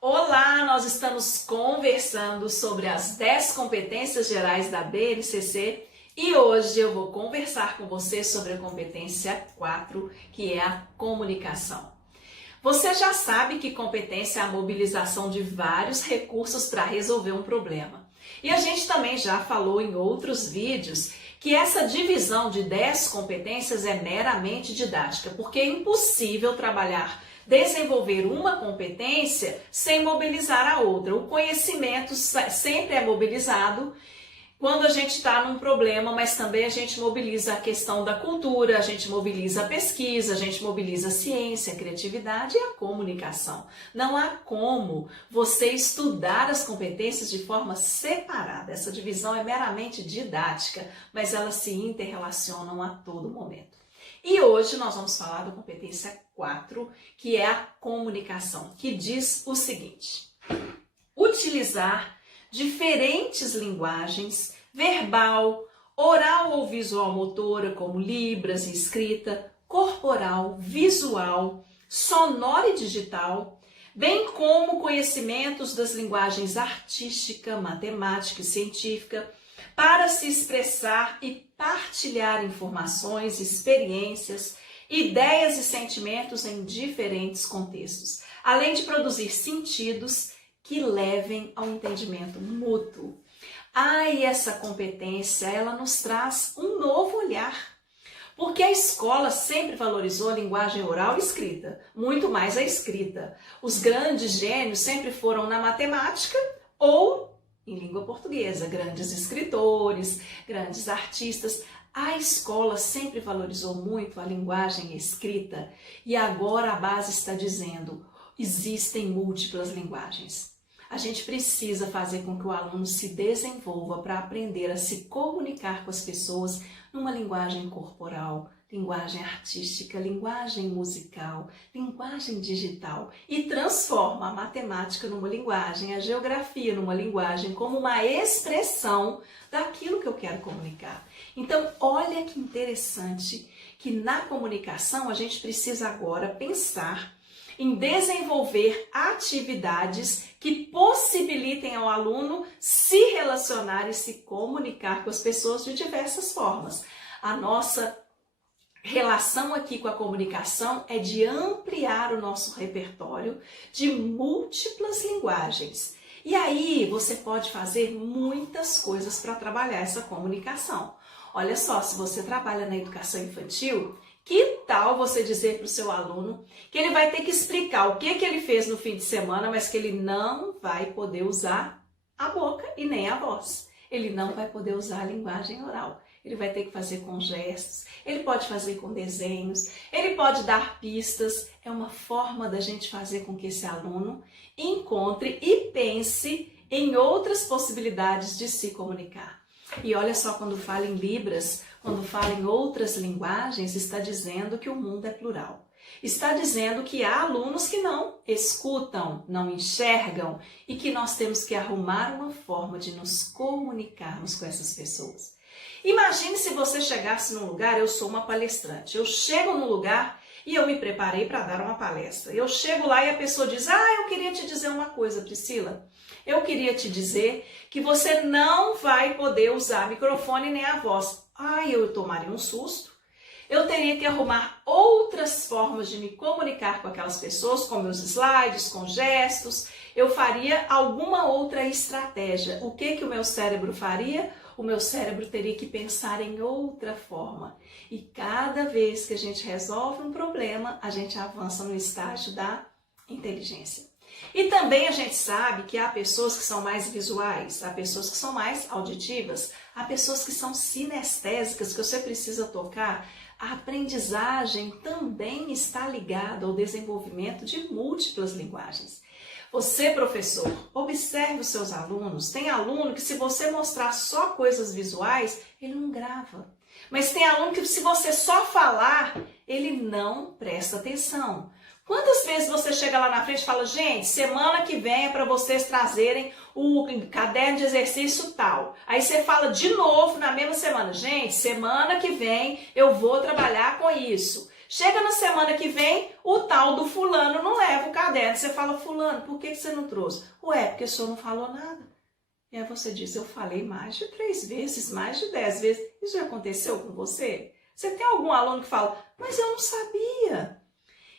Olá, nós estamos conversando sobre as 10 competências gerais da BNCC e hoje eu vou conversar com você sobre a competência 4, que é a comunicação. Você já sabe que competência é a mobilização de vários recursos para resolver um problema. E a gente também já falou em outros vídeos que essa divisão de 10 competências é meramente didática, porque é impossível desenvolver uma competência sem mobilizar a outra. O conhecimento sempre é mobilizado quando a gente está num problema, mas também a gente mobiliza a questão da cultura, a gente mobiliza a pesquisa, a gente mobiliza a ciência, a criatividade e a comunicação. Não há como você estudar as competências de forma separada. Essa divisão é meramente didática, mas elas se interrelacionam a todo momento. E hoje nós vamos falar da competência 4, que é a comunicação, que diz o seguinte: utilizar diferentes linguagens, verbal, oral ou visual motora, como libras e escrita, corporal, visual, sonora e digital, bem como conhecimentos das linguagens artística, matemática e científica, para se expressar e partilhar informações, experiências, ideias e sentimentos em diferentes contextos, além de produzir sentidos que levem ao entendimento mútuo. E essa competência, ela nos traz um novo olhar, porque a escola sempre valorizou a linguagem oral e escrita, muito mais a escrita. Os grandes gênios sempre foram na matemática ou em língua portuguesa, grandes escritores, grandes artistas. A escola sempre valorizou muito a linguagem escrita e agora a base está dizendo: existem múltiplas linguagens. A gente precisa fazer com que o aluno se desenvolva para aprender a se comunicar com as pessoas numa linguagem corporal, linguagem artística, linguagem musical, linguagem digital, e transforma a matemática numa linguagem, a geografia numa linguagem, como uma expressão daquilo que eu quero comunicar. Então, olha que interessante que na comunicação a gente precisa agora pensar em desenvolver atividades que possibilitem ao aluno se relacionar e se comunicar com as pessoas de diversas formas. A nossa relação aqui com a comunicação é de ampliar o nosso repertório de múltiplas linguagens. E aí você pode fazer muitas coisas para trabalhar essa comunicação. Olha só, se você trabalha na educação infantil, que tal você dizer para o seu aluno que ele vai ter que explicar o que ele fez no fim de semana, mas que ele não vai poder usar a boca e nem a voz. Ele não vai poder usar a linguagem oral. Ele vai ter que fazer com gestos, ele pode fazer com desenhos, ele pode dar pistas. É uma forma da gente fazer com que esse aluno encontre e pense em outras possibilidades de se comunicar. E olha só, quando fala em libras, quando fala em outras linguagens, está dizendo que o mundo é plural. Está dizendo que há alunos que não escutam, não enxergam e que nós temos que arrumar uma forma de nos comunicarmos com essas pessoas. Imagine se você chegasse num lugar, eu sou uma palestrante, eu chego num lugar e eu me preparei para dar uma palestra. Eu chego lá e a pessoa diz: eu queria te dizer uma coisa, Priscila. Eu queria te dizer que você não vai poder usar microfone nem a voz. Eu tomaria um susto. Eu teria que arrumar outras formas de me comunicar com aquelas pessoas, com meus slides, com gestos. Eu faria alguma outra estratégia. O que o meu cérebro faria? O meu cérebro teria que pensar em outra forma. E cada vez que a gente resolve um problema, a gente avança no estágio da inteligência. E também a gente sabe que há pessoas que são mais visuais, há pessoas que são mais auditivas, há pessoas que são sinestésicas, que você precisa tocar. A aprendizagem também está ligada ao desenvolvimento de múltiplas linguagens. Você, professor, observe os seus alunos. Tem aluno que, se você mostrar só coisas visuais, ele não grava. Mas tem aluno que, se você só falar, ele não presta atenção. Quantas vezes você chega lá na frente e fala: gente, semana que vem é para vocês trazerem o caderno de exercício tal. Aí você fala de novo na mesma semana: gente, semana que vem eu vou trabalhar com isso. Chega na semana que vem, o tal do fulano não leva o caderno. caderno, você fala, fulano, por que você não trouxe? Ué, porque o senhor não falou nada. E aí você diz, eu falei mais de 3 vezes, mais de 10 vezes. Isso já aconteceu com você? Você tem algum aluno que fala, mas eu não sabia.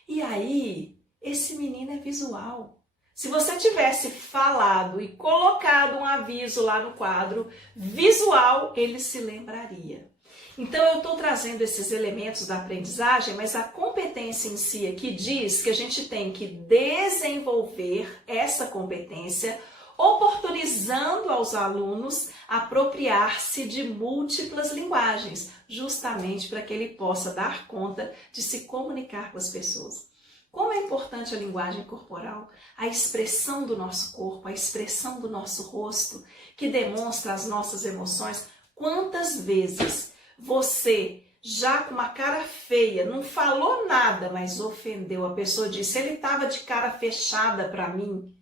E aí, esse menino é visual. Se você tivesse falado e colocado um aviso lá no quadro visual, ele se lembraria. Então, eu estou trazendo esses elementos da aprendizagem, mas a competência em si aqui diz que a gente tem que desenvolver essa competência, oportunizando aos alunos apropriar-se de múltiplas linguagens, justamente para que ele possa dar conta de se comunicar com as pessoas. Como é importante a linguagem corporal, a expressão do nosso corpo, a expressão do nosso rosto, que demonstra as nossas emoções. Quantas vezes você, já com uma cara feia, não falou nada, mas ofendeu a pessoa, disse, ele estava de cara fechada para mim.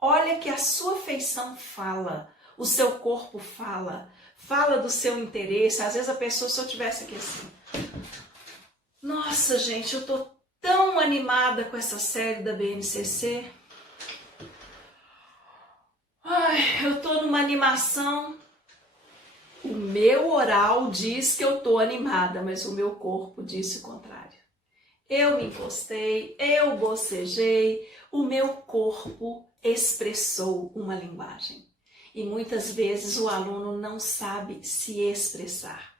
Olha que a sua feição fala, o seu corpo fala, fala do seu interesse. Às vezes a pessoa, se eu tivesse aqui assim, nossa gente, eu tô tão animada com essa série da BNCC. Ai, eu tô numa animação. O meu oral diz que eu tô animada, mas o meu corpo disse o contrário. Eu me encostei, eu bocejei, o meu corpo expressou uma linguagem. E muitas vezes o aluno não sabe se expressar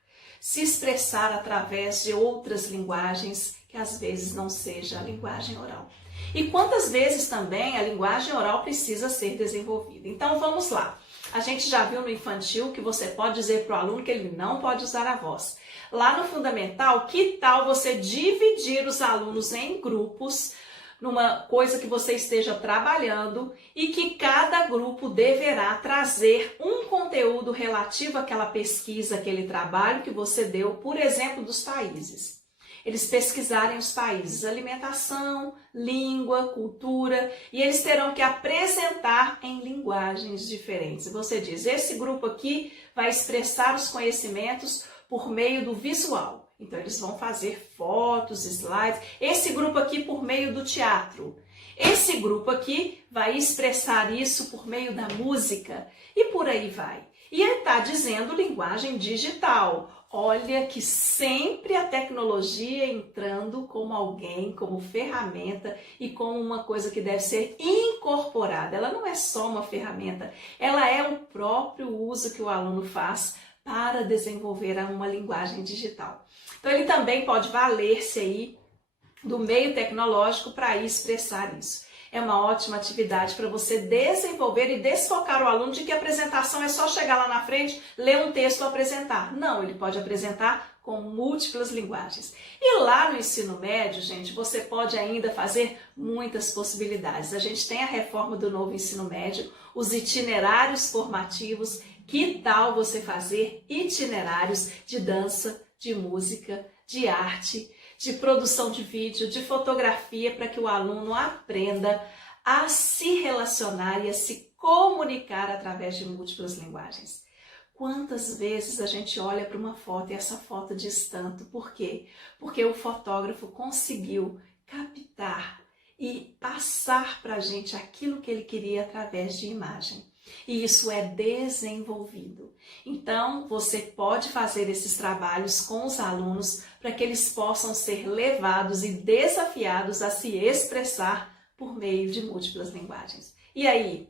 através de outras linguagens que às vezes não seja a linguagem oral. E quantas vezes também a linguagem oral precisa ser desenvolvida. Então vamos lá. A gente já viu no infantil que você pode dizer para o aluno que ele não pode usar a voz. Lá no fundamental, que tal você dividir os alunos em grupos, numa coisa que você esteja trabalhando e que cada grupo deverá trazer um conteúdo relativo àquela pesquisa, aquele trabalho que você deu, por exemplo, dos países. Eles pesquisarem os países, alimentação, língua, cultura, e eles terão que apresentar em linguagens diferentes. Você diz, esse grupo aqui vai expressar os conhecimentos por meio do visual. Então, eles vão fazer fotos, slides. Esse grupo aqui por meio do teatro. Esse grupo aqui vai expressar isso por meio da música. E por aí vai. E ele está dizendo linguagem digital. Olha que sempre a tecnologia entrando como alguém, como ferramenta e como uma coisa que deve ser incorporada. Ela não é só uma ferramenta, ela é o próprio uso que o aluno faz para desenvolver uma linguagem digital. Então ele também pode valer-se aí do meio tecnológico para expressar isso. É uma ótima atividade para você desenvolver e desfocar o aluno de que a apresentação é só chegar lá na frente, ler um texto ou apresentar. Não, ele pode apresentar com múltiplas linguagens. E lá no ensino médio, gente, você pode ainda fazer muitas possibilidades. A gente tem a reforma do novo ensino médio, os itinerários formativos. Que tal você fazer itinerários de dança, de música, de arte, de produção de vídeo, de fotografia, para que o aluno aprenda a se relacionar e a se comunicar através de múltiplas linguagens. Quantas vezes a gente olha para uma foto e essa foto diz tanto? Por quê? Porque o fotógrafo conseguiu captar e passar para a gente aquilo que ele queria através de imagem. E isso é desenvolvido. Então, você pode fazer esses trabalhos com os alunos para que eles possam ser levados e desafiados a se expressar por meio de múltiplas linguagens. E aí?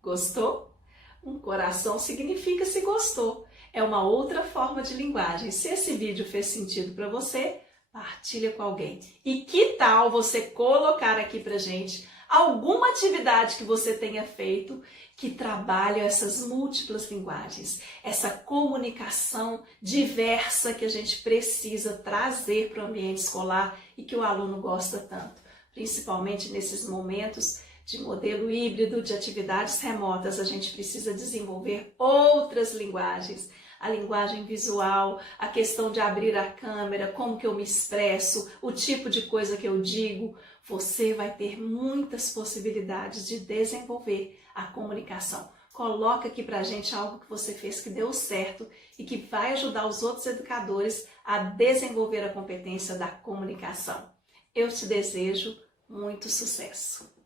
Gostou? Um coração significa se gostou. É uma outra forma de linguagem. Se esse vídeo fez sentido para você, partilha com alguém. E que tal você colocar aqui pra gente alguma atividade que você tenha feito que trabalha essas múltiplas linguagens, essa comunicação diversa que a gente precisa trazer para o ambiente escolar e que o aluno gosta tanto, principalmente nesses momentos de modelo híbrido, de atividades remotas. A gente precisa desenvolver outras linguagens, a linguagem visual, a questão de abrir a câmera, como que eu me expresso, o tipo de coisa que eu digo. Você vai ter muitas possibilidades de desenvolver a comunicação. Coloca aqui pra gente algo que você fez que deu certo e que vai ajudar os outros educadores a desenvolver a competência da comunicação. Eu te desejo muito sucesso!